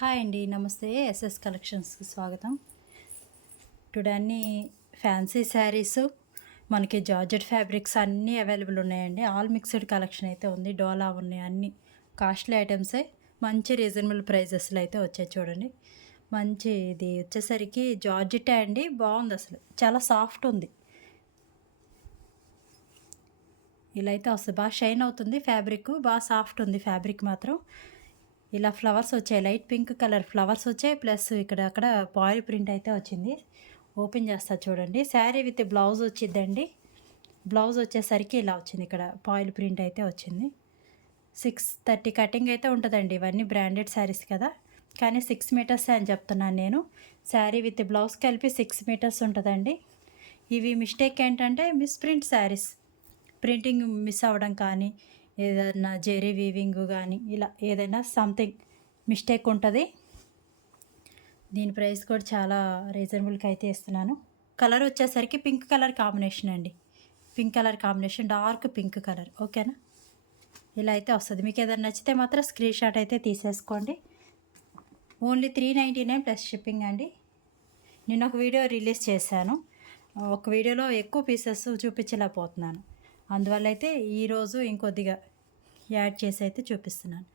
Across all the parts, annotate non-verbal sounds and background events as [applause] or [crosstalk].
Hi అండి నమస్తే. SS కలెక్షన్స్కి స్వాగతం. టుడే అన్ని ఫ్యాన్సీ శారీస్ మనకి జార్జెట్ ఫ్యాబ్రిక్స్ అన్నీ అవైలబుల్ ఉన్నాయండి. ఆల్ మిక్స్డ్ కలెక్షన్ అయితే ఉంది. డోలా ఉన్నాయి అన్ని. కాస్ట్లీ ఐటమ్సే. మంచి రీజనబుల్ ప్రైజెస్లో అయితే వచ్చాయి చూడండి. మంచి ఇది వచ్చేసరికి జార్జెట్ అండి. బాగుంది అసలు. చాలా సాఫ్ట్ ఉంది. ఇలా అయితే వస్తుంది బాగా షైన్ అవుతుంది ఫ్యాబ్రిక్. బాగా సాఫ్ట్ ఉంది ఫ్యాబ్రిక్ మాత్రం. ఇలా ఫ్లవర్స్ వచ్చాయి. లైట్ పింక్ కలర్ ఫ్లవర్స్ వచ్చాయి. ప్లస్ ఇక్కడ అక్కడ పాయిల్ ప్రింట్ అయితే వచ్చింది. ఓపెన్ చేస్తా చూడండి. శారీ విత్ బ్లౌజ్ వచ్చిందండి. బ్లౌజ్ వచ్చేసరికి ఇలా వచ్చింది. ఇక్కడ పాయిల్ ప్రింట్ అయితే వచ్చింది. సిక్స్ థర్టీ కటింగ్ అయితే ఉంటుందండి. ఇవన్నీ బ్రాండెడ్ శారీస్ కదా. కానీ సిక్స్ మీటర్స్ అని చెప్తున్నాను నేను. శారీ విత్ బ్లౌజ్ కలిపి సిక్స్ మీటర్స్ ఉంటుందండి. ఇవి మిస్టేక్ ఏంటంటే miss print saris. Printing miss అవ్వడం కానీ ఏదైనా జెరీ వీవింగ్ కానీ ఇలా ఏదైనా సంథింగ్ మిస్టేక్ ఉంటుంది. దీని ప్రైస్ కూడా చాలా రీజనబుల్కి అయితే ఇస్తున్నాను. కలర్ వచ్చేసరికి పింక్ కలర్ కాంబినేషన్ అండి. Pink colour combination dark pink colour. ఓకేనా ఇలా అయితే వస్తుంది. మీకు ఏదైనా నచ్చితే మాత్రం స్క్రీన్ షాట్ అయితే తీసేసుకోండి. Only three ninety nine plus shipping అండి. నేను ఒక వీడియో రిలీజ్ చేశాను. ఒక వీడియోలో ఎక్కువ పీసెస్ చూపించలేకపోతున్నాను. అందువల్ల అయితే ఈరోజు ఇంకొద్దిగా యాడ్ చేసి అయితే చూపిస్తున్నాను.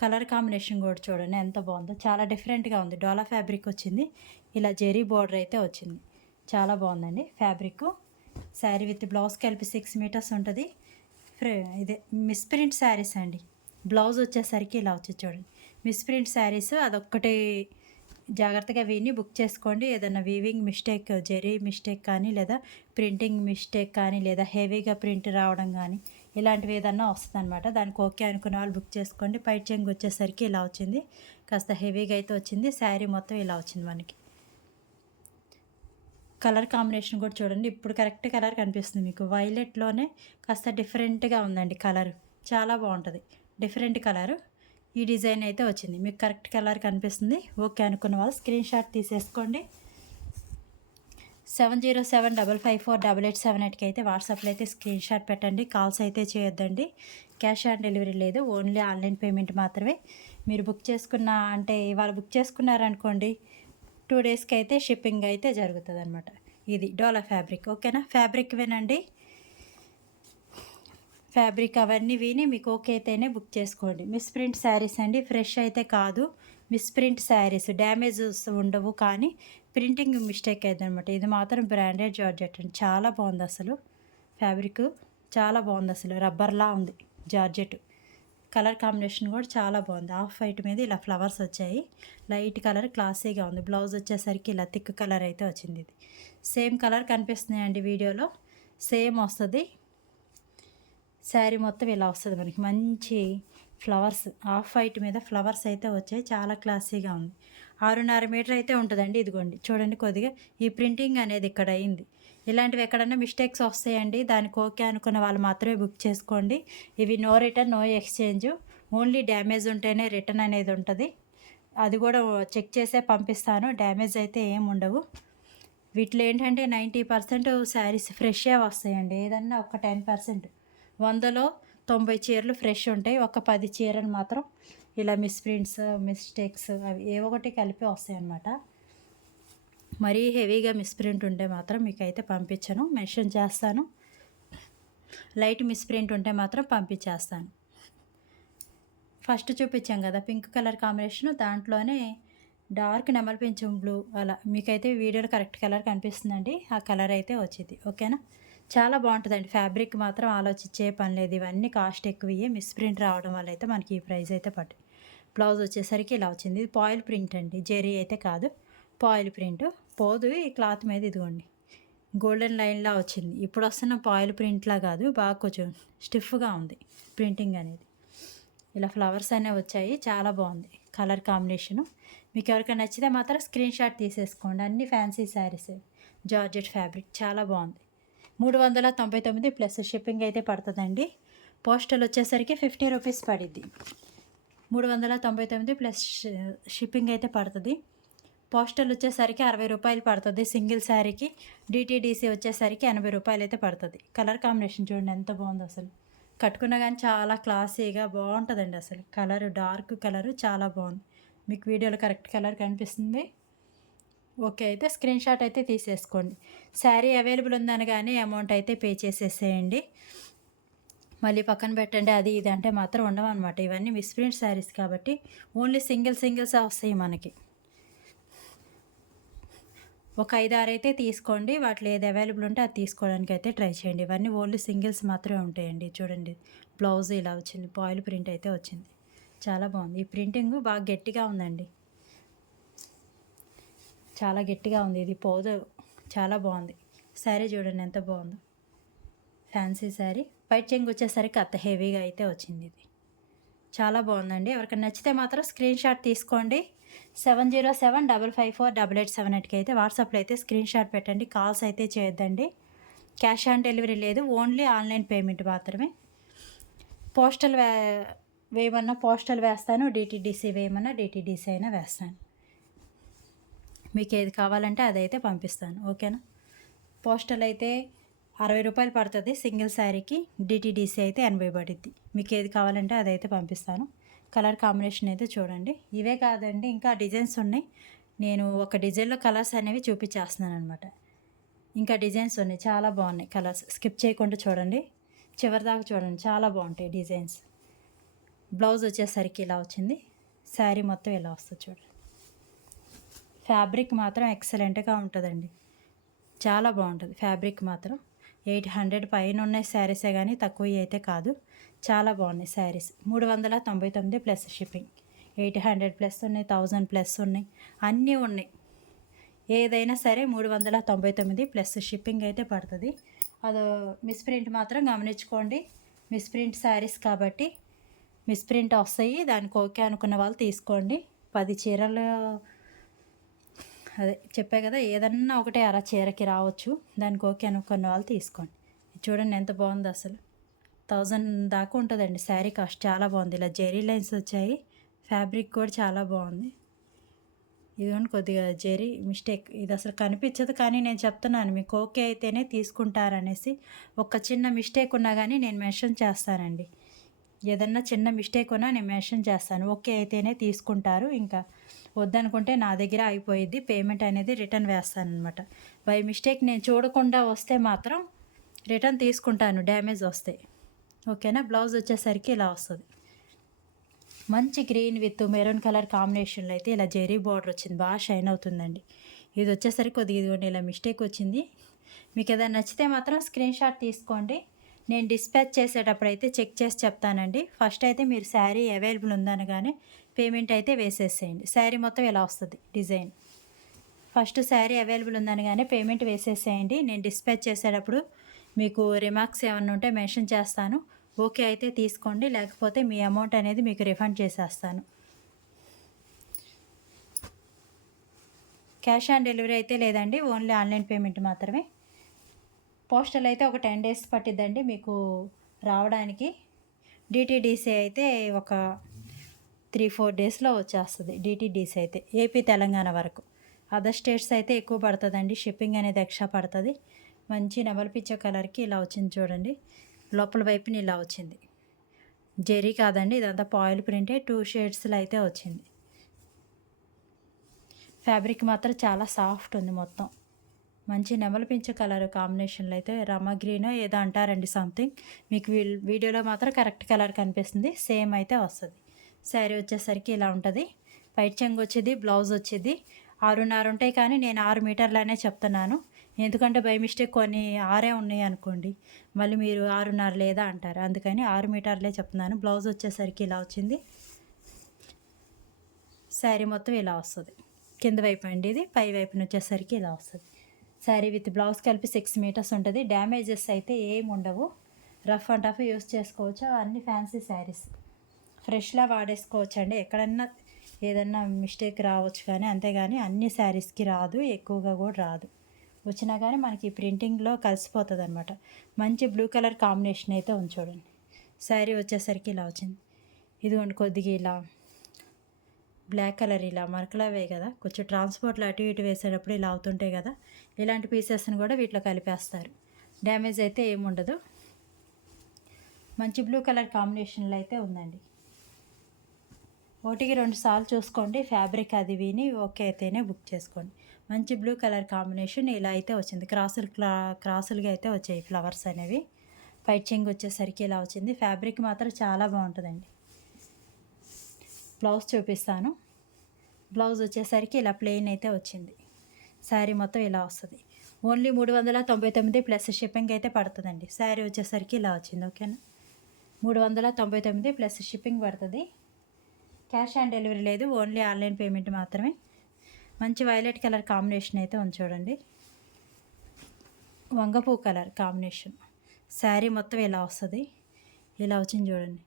కలర్ కాంబినేషన్ కూడా చూడండి ఎంత బాగుందో. చాలా డిఫరెంట్గా ఉంది. డోలా ఫ్యాబ్రిక్ వచ్చింది. ఇలా జెరీ బార్డర్ అయితే వచ్చింది. చాలా బాగుందండి ఫ్యాబ్రిక్. శారీ విత్ బ్లౌజ్ కలిపి సిక్స్ మీటర్స్ ఉంటుంది. ఫ్రే ఇదే మిస్ప్రింట్ శారీస్ అండి. బ్లౌజ్ వచ్చేసరికి ఇలా వచ్చి చూడండి. మిస్ప్రింట్ శారీస్ అదొక్కటి జాగ్రత్తగా విని బుక్ చేసుకోండి. ఏదైనా వీవింగ్ మిస్టేక్ జెరీ మిస్టేక్ కానీ లేదా ప్రింటింగ్ మిస్టేక్ కానీ లేదా హెవీగా ప్రింట్ రావడం కానీ ఇలాంటివి ఏదన్నా వస్తుంది అనమాట దానికి ఓకే అనుకున్న వాళ్ళు బుక్ చేసుకోండి. పైట్ చెంగు వచ్చేసరికి ఇలా వచ్చింది. కాస్త హెవీగా అయితే వచ్చింది. శారీ మొత్తం ఇలా వచ్చింది మనకి. కలర్ కాంబినేషన్ కూడా చూడండి. ఇప్పుడు కరెక్ట్ కలర్ కనిపిస్తుంది మీకు. వైలెట్లోనే కాస్త డిఫరెంట్గా ఉందండి కలర్. చాలా బాగుంటుంది. Different colour. ఈ డిజైన్ అయితే వచ్చింది. మీకు కరెక్ట్ కలర్ కనిపిస్తుంది. ఓకే అనుకున్న వాళ్ళు స్క్రీన్ షాట్ తీసేసుకోండి. Seven zero seven double five four double eight seven ఎయిట్కి అయితే వాట్సాప్లో అయితే స్క్రీన్ షాట్ పెట్టండి. కాల్స్ అయితే చేయొద్దండి. క్యాష్ ఆన్ డెలివరీ లేదు. ఓన్లీ ఆన్లైన్ పేమెంట్ మాత్రమే. మీరు బుక్ చేసుకున్న అంటే ఇవాళ బుక్ చేసుకున్నారనుకోండి టూ డేస్కి అయితే షిప్పింగ్ అయితే జరుగుతుంది అనమాట ఇది డోలా ఫ్యాబ్రిక్ ఓకేనా ఫ్యాబ్రిక్ వినండి. ఫ్యాబ్రిక్ అవన్నీ విని మీకు ఓకే అయితేనే బుక్ చేసుకోండి. మిస్ ప్రింట్ శారీస్ అండి. ఫ్రెష్ అయితే కాదు. మిస్ప్రింట్ శారీస్ డ్యామేజెస్ ఉండవు కానీ ప్రింటింగ్ మిస్టేక్ అయిందనమాట. ఇది మాత్రం బ్రాండెడ్ జార్జెట్ అండి. చాలా బాగుంది అసలు. ఫ్యాబ్రిక్ చాలా బాగుంది అసలు. రబ్బర్లా ఉంది జార్జెట్. కలర్ కాంబినేషన్ కూడా చాలా బాగుంది. ఆఫ్ వైట్ మీద ఇలా ఫ్లవర్స్ వచ్చాయి. లైట్ కలర్ క్లాసీగా ఉంది. బ్లౌజ్ వచ్చేసరికి ఇలా థిక్ కలర్ అయితే వచ్చింది ఇది. సేమ్ కలర్ కనిపిస్తున్నాయండి వీడియోలో. సేమ్ వస్తుంది. శారీ మొత్తం ఇలా వస్తుంది మనకి. మంచి ఫ్లవర్స్ ఆఫ్ వైట్ మీద ఫ్లవర్స్ అయితే వచ్చాయి. చాలా క్లాసీగా ఉంది. ఆరున్నర మీటర్ అయితే ఉంటుందండి ఇదిగోండి. చూడండి కొద్దిగా ఈ ప్రింటింగ్ అనేది ఇక్కడ అయింది. ఇలాంటివి ఎక్కడన్నా మిస్టేక్స్ వస్తాయండి దానికి ఓకే అనుకున్న వాళ్ళు మాత్రమే బుక్ చేసుకోండి. ఇవి no return no exchange. Only damage ఉంటేనే రిటర్న్ అనేది ఉంటుంది. అది కూడా చెక్ చేసే పంపిస్తాను. డ్యామేజ్ అయితే ఏమి ఉండవు. వీటిలో ఏంటంటే నైంటీ పర్సెంట్ శారీస్ ఫ్రెష్గా వస్తాయండి. ఏదన్నా ఒక టెన్ పర్సెంట్. వందలో తొంభై చీరలు ఫ్రెష్ ఉంటాయి. ఒక పది చీరలు మాత్రం ఇలా మిస్ప్రింట్స్ మిస్టేక్స్ అవి ఏ ఒకటి కలిపి వస్తాయి అన్నమాట మరీ హెవీగా మిస్ప్రింట్ ఉంటే మాత్రం మీకైతే పంపించను. మెన్షన్ చేస్తాను. లైట్ మిస్ప్రింట్ ఉంటే మాత్రం పంపించేస్తాను. ఫస్ట్ చూపించాం కదా పింక్ కలర్ కాంబినేషన్. దాంట్లోనే డార్క్ నెమలి పెంచం బ్లూ అలా. మీకైతే వీడియోలో కరెక్ట్ కలర్ కనిపిస్తుందండి. ఆ కలర్ అయితే వచ్చింది. ఓకేనా? చాలా బాగుంటుందండి. ఫ్యాబ్రిక్ మాత్రం ఆలోచించే పని లేదు. ఇవన్నీ కాస్ట్ ఎక్కువయ్యే మిస్ప్రింట్ రావడం వల్ల అయితే మనకి ఈ ప్రైస్ అయితే పట్టు బ్లౌజ్ వచ్చేసరికి ఇలా వచ్చింది. ఇది పాయిల్ ప్రింట్ అండి. జెరీ అయితే కాదు. Foil print. పోదు. ఈ క్లాత్ మీద ఇదిగోండి. గోల్డెన్ లైన్లా వచ్చింది. ఇప్పుడు వస్తున్న పాయిల్ ప్రింట్లా కాదు. బాగా కొంచెం స్టిఫ్గా ఉంది ప్రింటింగ్ అనేది. ఇలా ఫ్లవర్స్ అనేవి వచ్చాయి. చాలా బాగుంది కలర్ కాంబినేషను. మీకు ఎవరికైనా నచ్చితే మాత్రం స్క్రీన్ షాట్ తీసేసుకోండి. అన్ని ఫ్యాన్సీ శారీస్. Georgette fabric. చాలా బాగుంది. మూడు వందల తొంభై తొమ్మిది ప్లస్ షిప్పింగ్ అయితే పడుతుందండి. పోస్టల్ వచ్చేసరికి ఫిఫ్టీ రూపీస్ పడిద్ది. మూడు వందల తొంభై తొమ్మిది ప్లస్ షిప్పింగ్ అయితే పడుతుంది. పోస్టల్ వచ్చేసరికి అరవై రూపాయలు పడుతుంది సింగిల్ శారీకి. డిటీడీసీ వచ్చేసరికి ఎనభై రూపాయలు అయితే పడుతుంది. కలర్ కాంబినేషన్ చూడండి ఎంత బాగుందో అసలు. కట్టుకున్నా కానీ చాలా క్లాసీగా బాగుంటుందండి అసలు. కలర్ డార్క్ కలర్ చాలా బాగుంది. మీకు వీడియోలో కరెక్ట్ కలర్ కనిపిస్తుంది. ఓకే అయితే స్క్రీన్ షాట్ అయితే తీసేసుకోండి. శారీ అవైలబుల్ ఉందనగానే అమౌంట్ అయితే పే చేసేసేయండి. మళ్ళీ పక్కన పెట్టండి అది ఇది అంటే మాత్రం ఉండవన్నమాట. ఇవన్నీ మిస్ప్రింట్ శారీస్ కాబట్టి ఓన్లీ సింగిల్ సింగిల్స్ వస్తాయి మనకి. ఒక ఐదు ఆరు అయితే తీసుకోండి వాటిలో ఏది అవైలబుల్ ఉంటే అది తీసుకోవడానికి అయితే ట్రై చేయండి. ఇవన్నీ ఓన్లీ సింగిల్స్ మాత్రమే ఉంటాయండి. చూడండి బ్లౌజ్ ఇలా వచ్చింది పాయిల్ ప్రింట్ అయితే వచ్చింది. చాలా బాగుంది. ఈ ప్రింటింగ్ బాగా గట్టిగా ఉందండి. చాలా గట్టిగా ఉంది. ఇది పోదు. చాలా బాగుంది. శారీ చూడండి ఎంత బాగుందో. ఫ్యాన్సీ శారీ. వైట్ చెంగు వచ్చేసరికి అంత హెవీగా అయితే వచ్చింది ఇది. చాలా బాగుందండి. ఎవరికైనా నచ్చితే మాత్రం స్క్రీన్ షాట్ తీసుకోండి. Seven zero seven double five four double eight seven ఎయిట్కి అయితే వాట్సాప్లో అయితే స్క్రీన్ షాట్ పెట్టండి. కాల్స్ అయితే చేయొద్దండి. క్యాష్ ఆన్ డెలివరీ లేదు. ఓన్లీ ఆన్లైన్ పేమెంట్ మాత్రమే. పోస్టల్ వే వేయమన్నా పోస్టల్ వేస్తాను. డిటీడీసీ వేయమన్నా డిటీడీసీ అయినా వేస్తాను. మీకు ఏది కావాలంటే అదైతే పంపిస్తాను ఓకేనా? పోస్టల్ అయితే అరవై రూపాయలు పడుతుంది సింగిల్ శారీకి డిటీడీసీ అయితే ఎనభై పడుద్ది. మీకు ఏది కావాలంటే అదైతే పంపిస్తాను. కలర్ కాంబినేషన్ అయితే చూడండి. ఇవే కాదండి ఇంకా డిజైన్స్ ఉన్నాయి. నేను ఒక డిజైన్లో కలర్స్ అనేవి చూపించేస్తున్నాను అనమాట ఇంకా డిజైన్స్ ఉన్నాయి చాలా బాగున్నాయి కలర్స్. స్కిప్ చేయకుండా చూడండి. చివరిదాకా చూడండి చాలా బాగుంటాయి డిజైన్స్. బ్లౌజ్ వచ్చేసరికి ఇలా వచ్చింది. శారీ మొత్తం ఇలా వస్తుంది చూడండి. ఫ్యాబ్రిక్ మాత్రం ఎక్సలెంట్గా ఉంటుందండి. చాలా బాగుంటుంది ఫ్యాబ్రిక్ మాత్రం. ఎయిట్ హండ్రెడ్ పైన ఉన్నాయి శారీసే కానీ తక్కువ అయితే కాదు. చాలా బాగున్నాయి శారీస్. మూడు వందల తొంభై తొమ్మిది plus shipping. Eight hundred plus ఉన్నాయి థౌజండ్ ప్లస్ ఉన్నాయి. అన్నీ ఉన్నాయి. ఏదైనా సరే మూడు వందల తొంభై తొమ్మిది ప్లస్ షిప్పింగ్ అయితే పడుతుంది. అది మిస్ప్రింట్ మాత్రం గమనించుకోండి. మిస్ప్రింట్ శారీస్ కాబట్టి మిస్ప్రింట్ వస్తాయి. దానికి ఓకే అనుకున్న వాళ్ళు తీసుకోండి. పది చీరలు అదే చెప్పా కదా ఏదన్నా ఒకటే అర చీరకి రావచ్చు. దానికి ఓకే అనుకున్న వాళ్ళు తీసుకోండి. చూడండి ఎంత బాగుంది అసలు. థౌజండ్ దాకా ఉంటుందండి శారీ కాస్ట్. చాలా బాగుంది. ఇలా జెరీ లైన్స్ వచ్చాయి. ఫ్యాబ్రిక్ కూడా చాలా బాగుంది. ఇదిగోండి కొద్దిగా జెరీ మిస్టేక్. ఇది అసలు కనిపించదు కానీ నేను చెప్తున్నాను మీకు ఓకే అయితేనే తీసుకుంటారనేసి. ఒక చిన్న మిస్టేక్ ఉన్నా కానీ నేను మెన్షన్ చేస్తానండి. ఏదన్నా చిన్న మిస్టేక్ ఉన్నా నేను మెన్షన్ చేస్తాను. ఓకే అయితేనే తీసుకుంటారు. ఇంకా వద్దనుకుంటే నా దగ్గర అయిపోయిద్ది. పేమెంట్ అనేది రిటర్న్ వేస్తాను అనమాట బై మిస్టేక్ నేను చూడకుండా వస్తే మాత్రం రిటర్న్ తీసుకుంటాను. డ్యామేజ్ వస్తే. ఓకేనా బ్లౌజ్ వచ్చేసరికి ఇలా వస్తుంది. మంచి గ్రీన్ విత్ మెరూన్ కలర్ కాంబినేషన్లో అయితే ఇలా జెరీ బార్డర్ వచ్చింది. బాగా షైన్ అవుతుందండి. ఇది వచ్చేసరికి కొద్దిగా ఇదిగోండి ఇలా మిస్టేక్ వచ్చింది. మీకు ఏదైనా నచ్చితే మాత్రం స్క్రీన్ షాట్ తీసుకోండి. నేను డిస్పాచ్ చేసేటప్పుడు అయితే చెక్ చేసి చెప్తానండి. ఫస్ట్ అయితే మీరు శారీ అవైలబుల్ ఉందనగానే పేమెంట్ అయితే వేసేసేయండి. శారీ మొత్తం ఇలా వస్తుంది? డిజైన్ ఫస్ట్ శారీ అవైలబుల్ ఉందనగానే పేమెంట్ వేసేసేయండి. నేను డిస్పాచ్ చేసేటప్పుడు మీకు రిమార్క్స్ ఏమన్నా ఉంటే మెన్షన్ చేస్తాను. ఓకే అయితే తీసుకోండి. లేకపోతే మీ అమౌంట్ అనేది మీకు రిఫండ్ చేసేస్తాను. క్యాష్ ఆన్ డెలివరీ అయితే లేదండి. ఓన్లీ ఆన్లైన్ పేమెంట్ మాత్రమే. పోస్టల్ అయితే ఒక టెన్ డేస్ పట్టిద్దండి మీకు రావడానికి. డిటీడీసీ అయితే ఒక త్రీ ఫోర్ డేస్లో వచ్చేస్తుంది డిటీడీసీ అయితే ఏపీ తెలంగాణ వరకు. అదర్ స్టేట్స్ అయితే ఎక్కువ పడుతుందండి షిప్పింగ్ అనేది ఎక్స్ట్రా పడుతుంది. మంచి నెమలిపిచ్చే కలర్కి ఇలా వచ్చింది చూడండి. లోపల వైపుని ఇలా వచ్చింది. జెరీ కాదండి ఇదంతా పాయిల్ ప్రింటే టూ షేడ్స్లో అయితే వచ్చింది. ఫ్యాబ్రిక్ మాత్రం చాలా సాఫ్ట్ ఉంది మొత్తం. మంచి నెమలి పింఛ కలర్ కాంబినేషన్లో అయితే రమ గ్రీన్ ఏదో అంటారండి సంథింగ్. మీకు వీడియోలో మాత్రం కరెక్ట్ కలర్ కనిపిస్తుంది సేమ్ అయితే వస్తుంది. శారీ వచ్చేసరికి ఇలా ఉంటుంది. పైట్ చెంగు వచ్చేది బ్లౌజ్ వచ్చేది. ఆరున్నర ఉంటాయి కానీ నేను ఆరు మీటర్లనే చెప్తున్నాను. ఎందుకంటే బై మిస్టేక్ కొన్ని ఆరే ఉన్నాయి అనుకోండి మళ్ళీ మీరు ఆరున్నర లేదా అంటారు. అందుకని ఆరు మీటర్లే చెప్తున్నాను. బ్లౌజ్ వచ్చేసరికి ఇలా వచ్చింది. శారీ మొత్తం ఇలా వస్తుంది. కింద వైపు అండి ఇది పై వైపున వచ్చేసరికి ఇలా వస్తుంది. శారీ విత్ బ్లౌజ్ కలిపి సిక్స్ మీటర్స్ ఉంటుంది. డ్యామేజెస్ అయితే ఏమి ఉండవు. రఫ్ అండ్ టఫ్ యూస్ చేసుకోవచ్చు. అన్ని ఫ్యాన్సీ శారీస్. ఫ్రెష్లా వాడేసుకోవచ్చు అండి ఎక్కడన్నా ఏదన్నా మిస్టేక్ రావచ్చు కానీ అంతేగాని అన్ని శారీస్కి రాదు. ఎక్కువగా కూడా రాదు. వచ్చినా కానీ మనకి ప్రింటింగ్లో కలిసిపోతుంది అనమాట మంచి బ్లూ కలర్ కాంబినేషన్ అయితే ఉంది చూడండి. శారీ వచ్చేసరికి ఇలా వచ్చింది. ఇదిగోండి కొద్దిగా ఇలా బ్లాక్ కలర్ ఇలా మరకలవే కదా. కొంచెం ట్రాన్స్పోర్ట్లో అటు ఇటు వేసేటప్పుడు ఇలా అవుతుంటాయి కదా. ఇలాంటి పీసెస్ని కూడా వీటిలో కలిపేస్తారు. డ్యామేజ్ అయితే ఏముండదు మంచి బ్లూ కలర్ కాంబినేషన్లో అయితే ఉందండి. ఒకటికి రెండు సార్లు చూసుకోండి. ఫ్యాబ్రిక్ అది విని ఓకే అయితేనే బుక్ చేసుకోండి. మంచి బ్లూ కలర్ కాంబినేషన్ ఇలా అయితే వచ్చింది. క్రాసులు క్లా క్రాసులుగా అయితే వచ్చాయి ఫ్లవర్స్ అనేవి. పైచింగ్ వచ్చేసరికి ఇలా వచ్చింది. ఫ్యాబ్రిక్ మాత్రం చాలా బాగుంటుందండి. బ్లౌజ్ చూపిస్తాను. బ్లౌజ్ వచ్చేసరికి ఇలా ప్లెయిన్ అయితే వచ్చింది. శారీ మొత్తం ఇలా వస్తుంది. ఓన్లీ మూడు వందల తొంభై తొమ్మిది ప్లస్ షిప్పింగ్ అయితే పడుతుందండి. శారీ వచ్చేసరికి ఇలా వచ్చింది ఓకేనా మూడు వందల తొంభై తొమ్మిది ప్లస్ షిప్పింగ్ పడుతుంది. క్యాష్ ఆన్ డెలివరీ లేదు ఓన్లీ ఆన్లైన్ పేమెంట్ మాత్రమే. మంచి వైలెట్ కలర్ కాంబినేషన్ అయితే ఉంది చూడండి. వంగపూ కలర్ కాంబినేషన్ శారీ మొత్తం ఇలా వస్తుంది. ఇలా వచ్చింది చూడండి.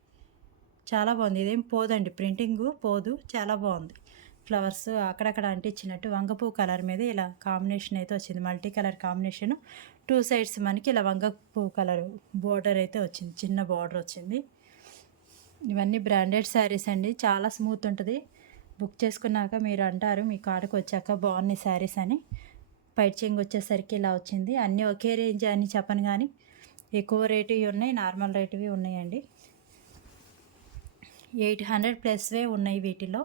చాలా బాగుంది. ఇదేం పోదండి ప్రింటింగ్ పోదు చాలా బాగుంది. ఫ్లవర్స్ అక్కడక్కడ అంటించినట్టు వంగపూ కలర్ మీద ఇలా కాంబినేషన్ అయితే వచ్చింది. Multi colour combination. Two sides మనకి ఇలా వంగపూ కలర్ బోర్డర్ అయితే వచ్చింది. చిన్న బోర్డర్ వచ్చింది. ఇవన్నీ బ్రాండెడ్ శారీస్ అండి. చాలా స్మూత్ ఉంటుంది. బుక్ చేసుకున్నాక మీరు అంటారు మీ కాడకు వచ్చాక బాగున్నాయి శారీస్ అని. పైట్ చెంగు వచ్చేసరికి ఇలా వచ్చింది. అన్నీ ఒకే రేంజ్ అని చెప్పను కానీ ఎక్కువ రేటువి ఉన్నాయి నార్మల్ రేటువి ఉన్నాయండి. ఎయిట్ హండ్రెడ్ ప్లస్వే ఉన్నాయి వీటిలో.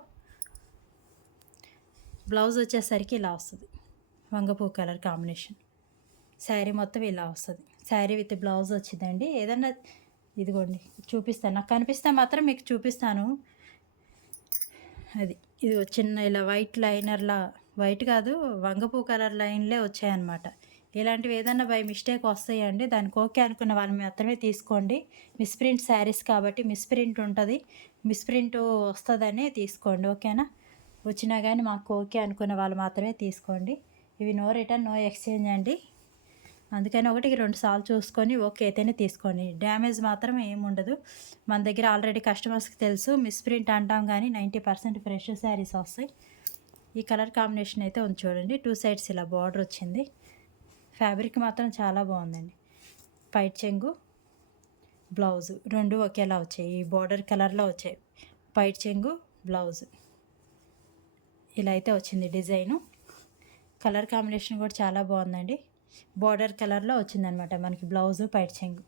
బ్లౌజ్ వచ్చేసరికి ఇలా వస్తుంది. వంగపూ కలర్ కాంబినేషన్. శారీ మొత్తం ఇలా వస్తుంది. శారీ విత్ బ్లౌజ్ వచ్చిందండి. ఏదన్నా ఇదిగోండి చూపిస్తాను. నాకు కనిపిస్తే మాత్రం మీకు చూపిస్తాను. అది ఇది చిన్న ఇలా వైట్ లైనర్లా వైట్ కాదు వంగపూ కలర్ లైన్లే వచ్చాయన్నమాట. ఇలాంటివి ఏదన్నా బై మిస్టేక్ వస్తాయండి. దానికి ఓకే అనుకున్న వాళ్ళు మాత్రమే తీసుకోండి. మిస్ప్రింట్ శారీస్ కాబట్టి మిస్ప్రింట్ ఉంటుంది. మిస్ప్రింట్ వస్తుందని తీసుకోండి. ఓకేనా వచ్చినా కానీ మాకు ఓకే అనుకున్న వాళ్ళు మాత్రమే తీసుకోండి. ఇవి నో రిటర్న్ నో ఎక్స్చేంజ్ అండి. అందుకని ఒకటికి రెండు సార్లు చూసుకొని ఓకే అయితేనే తీసుకోండి. డ్యామేజ్ మాత్రం ఏముండదు మన దగ్గర ఆల్రెడీ కస్టమర్స్కి తెలుసు మిస్ప్రింట్ అంటాం కానీ నైంటీ పర్సెంట్ ఫ్రెష్ శారీస్ వస్తాయి. ఈ కలర్ కాంబినేషన్ అయితే ఉంది చూడండి. టూ సైడ్స్ ఇలా బార్డర్ వచ్చింది. ఫ్యాబ్రిక్ మాత్రం చాలా బాగుందండి. పైట్ చెంగు బ్లౌజ్ రెండు ఒకేలా వచ్చాయి. ఈ బార్డర్ కలర్లో వచ్చాయి. పైట్ చెంగు బ్లౌజ్. ఇలా అయితే వచ్చింది డిజైను. కలర్ కాంబినేషన్ కూడా చాలా బాగుందండి. బార్డర్ కలర్లో వచ్చిందనమాట మనకి బ్లౌజు పైట్ చెంగు.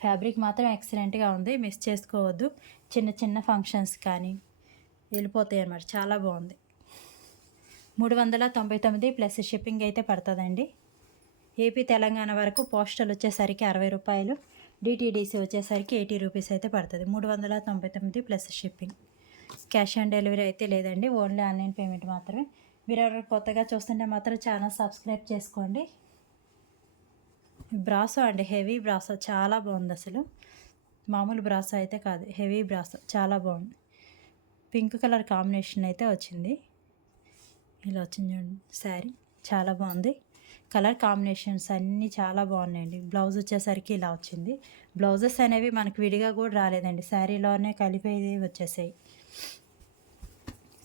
ఫ్యాబ్రిక్ మాత్రం ఎక్సలెంట్గా ఉంది. మిస్ చేసుకోవద్దు. చిన్న చిన్న ఫంక్షన్స్ కానీ వెళ్ళిపోతాయి అన్నమాట. చాలా బాగుంది. మూడు వందల తొంభై తొమ్మిది ప్లస్ షిప్పింగ్ అయితే పడుతుందండి. ఏపీ తెలంగాణ వరకు పోస్టల్ వచ్చేసరికి అరవై రూపాయలు. డిటీడీసీ వచ్చేసరికి ఎయిటీ రూపీస్ అయితే పడుతుంది. మూడు వందల తొంభై తొమ్మిది plus shipping. Cash on delivery అయితే లేదండి ఓన్లీ ఆన్లైన్ పేమెంట్ మాత్రమే. మీరు ఎవరు కొత్తగా చూస్తుంటే మాత్రం ఛానల్ సబ్స్క్రైబ్ చేసుకోండి. బ్రాసో అండి హెవీ బ్రాసో చాలా బాగుంది అసలు. మామూలు బ్రాసో అయితే కాదు హెవీ బ్రాసో చాలా బాగుంది. పింక్ కలర్ కాంబినేషన్ అయితే వచ్చింది. ఇలా వచ్చింది చూడండి శారీ చాలా బాగుంది. కలర్ కాంబినేషన్స్ అన్నీ చాలా బాగున్నాయండి. బ్లౌజ్ వచ్చేసరికి ఇలా వచ్చింది. బ్లౌజెస్ అనేవి మనకు విడిగా కూడా రాలేదండి శారీలోనే కలిపేది వచ్చేసాయి.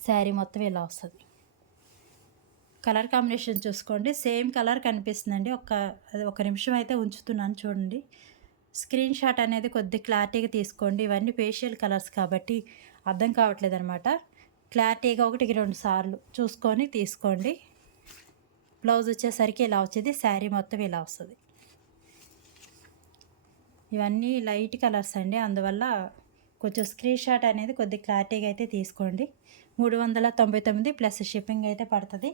శారీ మొత్తం ఇలా వస్తుంది. కలర్ కాంబినేషన్ చూసుకోండి. సేమ్ కలర్ కనిపిస్తుందండి. ఒక అది ఒక నిమిషం అయితే ఉంచుతున్నాను చూడండి. స్క్రీన్ షాట్ అనేది కొద్ది క్లారిటీగా తీసుకోండి. ఇవన్నీ ఫేషియల్ కలర్స్ కాబట్టి అర్థం కావట్లేదు అనమాట క్లారిటీగా ఒకటికి రెండు సార్లు చూసుకొని తీసుకోండి. బ్లౌజ్ వచ్చేసరికి ఇలా వచ్చేది. శారీ మొత్తం ఇలా వస్తుంది. ఇవన్నీ లైట్ కలర్స్ అండి. అందువల్ల కొంచెం స్క్రీన్ షాట్ అనేది కొద్ది క్లారిటీగా అయితే తీసుకోండి. మూడు వందల తొంభై తొమ్మిది ప్లస్ షిప్పింగ్ అయితే పడుతుంది.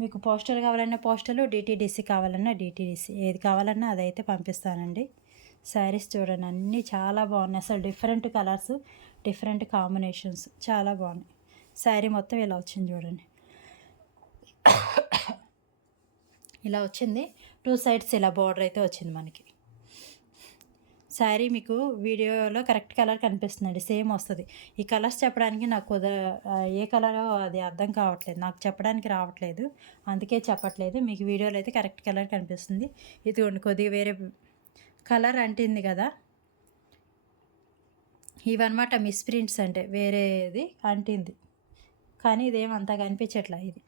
మీకు పోస్టర్ కావాలన్నా పోస్టర్లు డిటీడీసీ కావాలన్నా డిటీడీసీ ఏది కావాలన్నా అదైతే పంపిస్తానండి. శారీస్ చూడండి అన్నీ చాలా బాగున్నాయి. అసలు డిఫరెంట్ కలర్స్ డిఫరెంట్ కాంబినేషన్స్ చాలా బాగున్నాయి. శారీ మొత్తం ఇలా వచ్చింది చూడండి. [coughs] ఇలా వచ్చింది. టూ సైడ్స్ ఇలా బార్డర్ అయితే వచ్చింది మనకి. శారీ మీకు వీడియోలో కరెక్ట్ కలర్ కనిపిస్తుందండి సేమ్ వస్తుంది. ఈ కలర్స్ చెప్పడానికి నాకు ఏ కలరో అది అర్థం కావట్లేదు. నాకు చెప్పడానికి రావట్లేదు అందుకే చెప్పట్లేదు. మీకు వీడియోలో అయితే కరెక్ట్ కలర్ కనిపిస్తుంది. ఇది కొద్దిగా వేరే కలర్ అంటింది కదా. ఇవన్నమాట మిస్ప్రింట్స్ అంటే వేరేది అంటింది. కానీ ఇదేం కనిపించట్లా ఇది.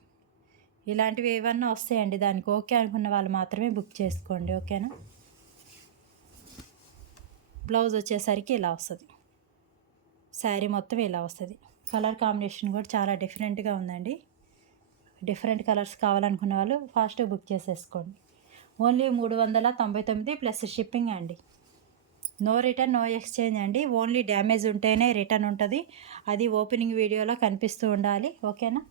ఇలాంటివి ఏమన్నా వస్తాయండి దానికి? ఓకే అనుకున్న వాళ్ళు మాత్రమే బుక్ చేసుకోండి. ఓకేనా? బ్లౌజ్ వచ్చేసరికి ఇలా వస్తుంది. శారీ మొత్తం ఇలా వస్తుంది. కలర్ కాంబినేషన్ కూడా చాలా డిఫరెంట్గా ఉందండి. డిఫరెంట్ కలర్స్ కావాలనుకున్న వాళ్ళు ఫాస్ట్గా బుక్ చేసేసుకోండి. ఓన్లీ మూడు వందల తొంభై తొమ్మిది ప్లస్ షిప్పింగ్ అండి. నో రిటర్న్ నో ఎక్స్చేంజ్ అండి. ఓన్లీ డ్యామేజ్ ఉంటేనే రిటర్న్ ఉంటుంది. అది ఓపెనింగ్ వీడియోలో కనిపిస్తూ ఉండాలి. ఓకేనా?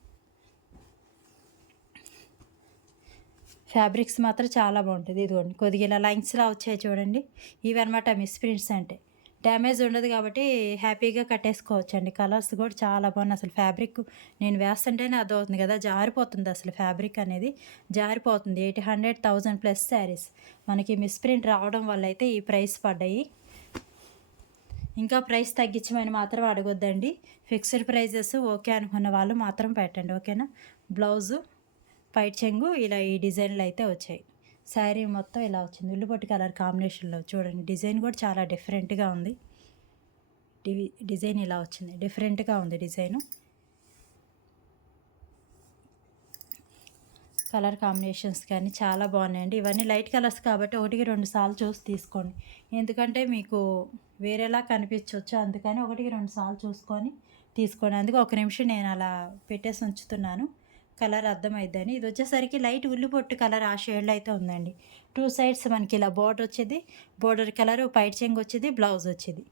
ఫ్యాబ్రిక్స్ మాత్రం చాలా బాగుంటుంది. ఇదిగోండి కొద్దిగా ఇలా లైన్స్లా వచ్చాయి చూడండి. ఇవన్నమాట మిస్ ప్రింట్స్ అంటే. డ్యామేజ్ ఉండదు కాబట్టి హ్యాపీగా కట్టేసుకోవచ్చు అండి కలర్స్ కూడా చాలా బాగున్నాయి. అసలు ఫ్యాబ్రిక్ నేను వేస్తుంటేనే అర్థమవుతుంది కదా జారిపోతుంది అసలు ఫ్యాబ్రిక్ అనేది. జారిపోతుంది. Eight hundred thousand plus saris మనకి మిస్ ప్రింట్ రావడం వల్ల అయితే ఈ ప్రైస్ పడ్డాయి. ఇంకా ప్రైస్ తగ్గించమని మాత్రం అడగొద్దండి. ఫిక్స్డ్ ప్రైజెస్ ఓకే అనుకున్న వాళ్ళు మాత్రం పెట్టండి. ఓకేనా? బ్లౌజు పైట్ చెంగు ఇలా ఈ డిజైన్లు అయితే వచ్చాయి. శారీ మొత్తం ఇలా వచ్చింది. ఉల్లిపొట్టి కలర్ కాంబినేషన్లో చూడండి. డిజైన్ కూడా చాలా డిఫరెంట్గా ఉంది. డివి డిజైన్ ఇలా వచ్చింది. డిఫరెంట్గా ఉంది డిజైను. కలర్ కాంబినేషన్స్ కానీ చాలా బాగున్నాయండి. ఇవన్నీ లైట్ కలర్స్ కాబట్టి ఒకటికి రెండు సార్లు చూసి తీసుకోండి. ఎందుకంటే మీకు వేరేలా కనిపించవచ్చు అందుకని ఒకటికి రెండు సార్లు చూసుకొని తీసుకోండి. అందుకే ఒక నిమిషం నేను అలా పెట్టేసి ఉంచుతున్నాను. కలర్ అర్థమైద్దని. ఇది వచ్చేసరికి లైట్ ఉల్లిపొట్టు కలర్ ఆ షేడ్లో అయితే ఉందండి. టూ సైడ్స్ మనకి ఇలా బోర్డర్ వచ్చేది. బోర్డర్ కలర్ పైట్ చెంగ్ వచ్చేది బ్లౌజ్ వచ్చేది.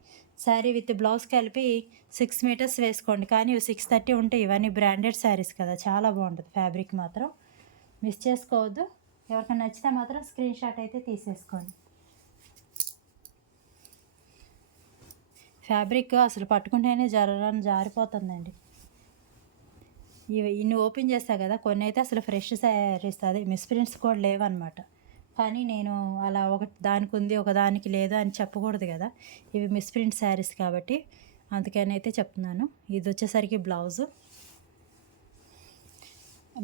శారీ విత్ బ్లౌజ్ కలిపి సిక్స్ మీటర్స్ వేసుకోండి. కానీ సిక్స్ థర్టీ ఉంటే ఇవన్నీ బ్రాండెడ్ శారీస్ కదా. చాలా బాగుంటుంది ఫ్యాబ్రిక్ మాత్రం. మిస్ చేసుకోవద్దు. ఎవరికైనా నచ్చితే మాత్రం స్క్రీన్ షాట్ అయితే తీసేసుకోండి. ఫ్యాబ్రిక్ అసలు పట్టుకుంటేనే జరని జారిపోతుందండి. ఇన్ని ఓపెన్ చేస్తా కదా కొన్ని అయితే అసలు ఫ్రెష్ శారీస్ అదే మిస్ప్రింట్స్ కూడా లేవన్నమాట. కానీ నేను అలా ఒక దానికి ఉంది ఒక దానికి లేదు అని చెప్పకూడదు కదా. ఇవి మిస్ప్రింట్ శారీస్ కాబట్టి అందుకని అయితే చెప్తున్నాను. ఇది వచ్చేసరికి బ్లౌజు.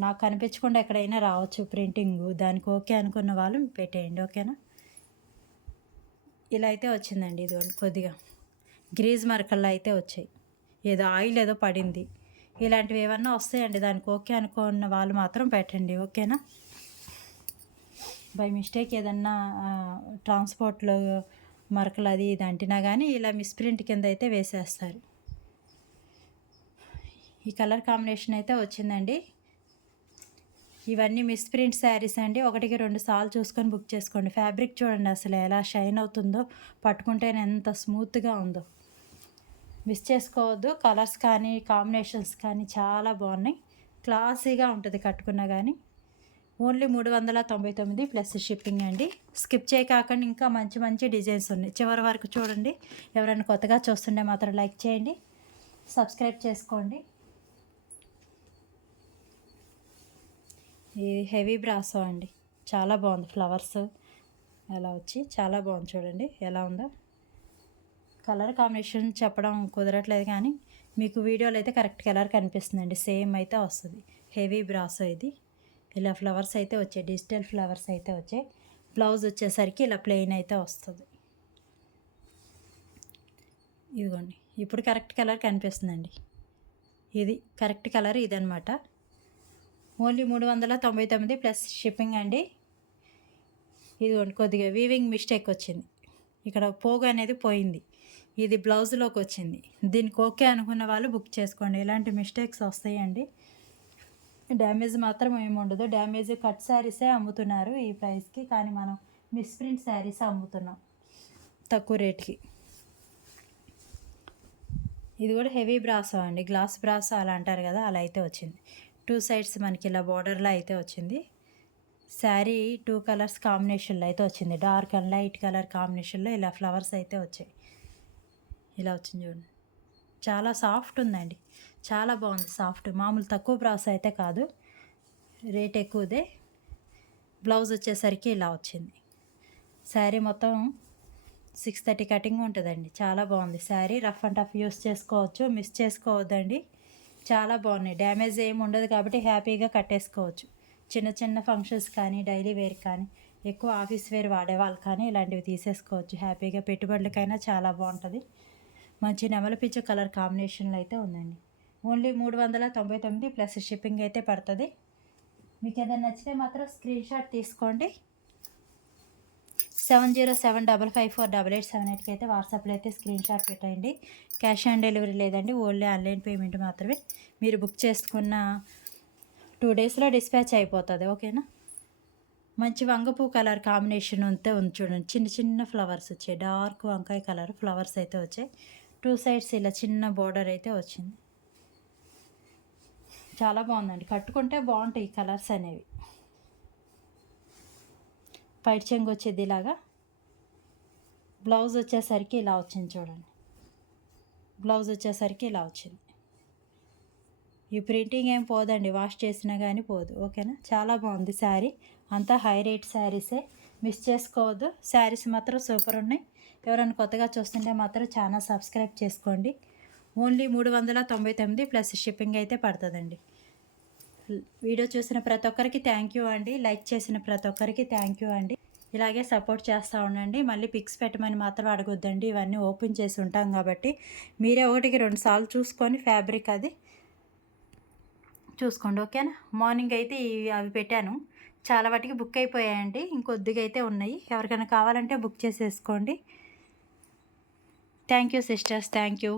నాకు కనిపించకుండా ఎక్కడైనా రావచ్చు ప్రింటింగ్. దానికి ఓకే అనుకున్న వాళ్ళు పెట్టేయండి ఓకేనా? ఇలా అయితే వచ్చిందండి ఇది కొద్దిగా. గ్రీజ్ మరకల్లో అయితే వచ్చాయి. ఏదో ఆయిల్ ఏదో పడింది. ఇలాంటివి ఏమన్నా వస్తాయండి. దానికి ఓకే అనుకున్న వాళ్ళు మాత్రం పెట్టండి. ఓకేనా? బై మిస్టేక్ ఏదన్నా ట్రాన్స్పోర్ట్లో మరకలు అది ఇది అంటినా కానీ ఇలా మిస్ప్రింట్ కింద అయితే వేసేస్తారు. ఈ కలర్ కాంబినేషన్ అయితే వచ్చిందండి. ఇవన్నీ మిస్ప్రింట్ శారీస్ అండి. ఒకటికి రెండు సార్లు చూసుకొని బుక్ చేసుకోండి. ఫ్యాబ్రిక్ చూడండి అసలు ఎలా షైన్ అవుతుందో పట్టుకుంటేనే ఎంత స్మూత్గా ఉందో. మిస్ చేసుకోవద్దు. కలర్స్ కానీ కాంబినేషన్స్ కానీ చాలా బాగున్నాయి. క్లాసీగా ఉంటుంది కట్టుకున్నా కానీ. ఓన్లీ మూడు వందల తొంభై తొమ్మిది ప్లస్ షిప్పింగ్ అండి. స్కిప్ చేయకాకుండా ఇంకా మంచి మంచి డిజైన్స్ ఉన్నాయి. చివరి వరకు చూడండి. ఎవరైనా కొత్తగా చూస్తుంటే మాత్రం లైక్ చేయండి. సబ్స్క్రైబ్ చేసుకోండి. ఇది హెవీ బ్రాసో అండి. చాలా బాగుంది ఫ్లవర్స్. ఎలా వచ్చి చాలా బాగుంది చూడండి. ఎలా ఉందో. కలర్ కాంబినేషన్ చెప్పడం కుదరట్లేదు కానీ మీకు వీడియోలో అయితే కరెక్ట్ కలర్ కనిపిస్తుందండి. సేమ్ అయితే వస్తుంది. హెవీ బ్రాసో ఇది. ఇలా ఫ్లవర్స్ అయితే వచ్చాయి. డిజిటల్ ఫ్లవర్స్ అయితే వచ్చాయి. బ్లౌజ్ వచ్చేసరికి ఇలా ప్లెయిన్ అయితే వస్తుంది. ఇదిగోండి. ఇప్పుడు కరెక్ట్ కలర్ కనిపిస్తుందండి. ఇది కరెక్ట్ కలర్ ఇదనమాట ఓన్లీ మూడు వందల తొంభై తొమ్మిది ప్లస్ షిప్పింగ్ అండి. ఇదిగోండి కొద్దిగా వీవింగ్ మిస్టేక్ వచ్చింది. ఇక్కడ పోగు అనేది పోయింది. ఇది బ్లౌజ్లోకి వచ్చింది దీనికి ఓకే అనుకున్న వాళ్ళు బుక్ చేసుకోండి. ఇలాంటి మిస్టేక్స్ వస్తాయండి. డ్యామేజ్ మాత్రం ఏమి ఉండదు డ్యామేజ్ కట్ శారీసే అమ్ముతున్నారు ఈ ప్రైస్కి. కానీ మనం మిస్ప్రింట్ శారీస్ అమ్ముతున్నాం తక్కువ రేట్కి. ఇది కూడా హెవీ బ్రాసో అండి. గ్లాస్ బ్రాసో అలా అంటారు కదా అలా అయితే వచ్చింది. టూ సైడ్స్ మనకి ఇలా బార్డర్లో అయితే వచ్చింది. శారీ టూ కలర్స్ కాంబినేషన్లో అయితే వచ్చింది. డార్క్ అండ్ లైట్ కలర్ కాంబినేషన్లో ఇలా ఫ్లవర్స్ అయితే వచ్చాయి. ఇలా వచ్చింది చూడండి చాలా సాఫ్ట్ ఉందండి. చాలా బాగుంది సాఫ్ట్ మామూలు తక్కువ బ్రాస్ అయితే కాదు. రేట్ ఎక్కువదే. బ్లౌజ్ వచ్చేసరికి ఇలా వచ్చింది. శారీ మొత్తం సిక్స్ థర్టీ కటింగ్ ఉంటుందండి. చాలా బాగుంది. Sari rough and tough use చేసుకోవచ్చు మిస్ చేసుకోవద్దండి. చాలా బాగున్నాయి. డ్యామేజ్ ఏమి ఉండదు కాబట్టి హ్యాపీగా కట్టేసుకోవచ్చు. చిన్న చిన్న ఫంక్షన్స్ కానీ డైలీ వేర్ కానీ ఎక్కువ ఆఫీస్ వేర్ వాడేవాళ్ళు కానీ ఇలాంటివి తీసేసుకోవచ్చు. హ్యాపీగా పెట్టుబడులకైనా చాలా బాగుంటుంది. మంచి నెమల పిచ్చు కలర్ కాంబినేషన్లో అయితే ఉందండి. ఓన్లీ మూడు వందల తొంభై తొమ్మిది ప్లస్ షిప్పింగ్ అయితే పడుతుంది. మీకు ఏదైనా నచ్చితే మాత్రం స్క్రీన్ షాట్ తీసుకోండి. Seven zero seven double five four double eight seven ఎయిట్కి అయితే వాట్సాప్లో అయితే స్క్రీన్ షాట్ పెట్టండి. క్యాష్ ఆన్ డెలివరీ లేదండి ఓన్లీ ఆన్లైన్ పేమెంట్ మాత్రమే. మీరు బుక్ చేసుకున్న టూ డేస్లో డిస్పాచ్ అయిపోతుంది ఓకేనా మంచి వంగపూ కలర్ కాంబినేషన్ ఉంటే ఉంది చూడండి. చిన్న చిన్న ఫ్లవర్స్ వచ్చాయి. డార్క్ వంకాయ కలర్ ఫ్లవర్స్ అయితే వచ్చాయి. టూ సైడ్స్ ఇలా చిన్న బోర్డర్ అయితే వచ్చింది. చాలా బాగుందండి. కట్టుకుంటే బాగుంటాయి కలర్స్ అనేవి. పైట్ చెంగు వచ్చేది ఇలాగా. బ్లౌజ్ వచ్చేసరికి ఇలా వచ్చింది చూడండి. బ్లౌజ్ వచ్చేసరికి ఇలా వచ్చింది. ఈ ప్రింటింగ్ ఏం పోదండి. వాష్ చేసినా కానీ పోదు. ఓకేనా? చాలా బాగుంది శారీ. అంతా హై రేట్ శారీసే. మిస్ చేసుకోవద్దు. శారీస్ మాత్రం సూపర్ ఉన్నాయి. ఎవరైనా కొత్తగా చూస్తుంటే మాత్రం ఛానల్ సబ్స్క్రైబ్ చేసుకోండి. ఓన్లీ మూడు వందల తొంభై తొమ్మిది ప్లస్ షిప్పింగ్ అయితే పడుతుందండి. వీడియో చూసిన ప్రతి ఒక్కరికి థ్యాంక్ యూ అండి. లైక్ చేసిన ప్రతి ఒక్కరికి థ్యాంక్ యూ అండి. ఇలాగే సపోర్ట్ చేస్తూ ఉండండి. మళ్ళీ పిక్స్ పెట్టమని మాత్రం అడగొద్దండి. ఇవన్నీ ఓపెన్ చేసి ఉంటాం కాబట్టి మీరే ఒకటికి రెండు సార్లు చూసుకొని ఫ్యాబ్రిక్ అది చూసుకోండి. ఓకేనా మార్నింగ్ అయితే ఇవి అవి పెట్టాను. చాలా వాటికి బుక్ అయిపోయాయండి. ఇంకొద్దిగా అయితే ఉన్నాయి. ఎవరికైనా కావాలంటే బుక్ చేసేసుకోండి. Thank you sisters thank you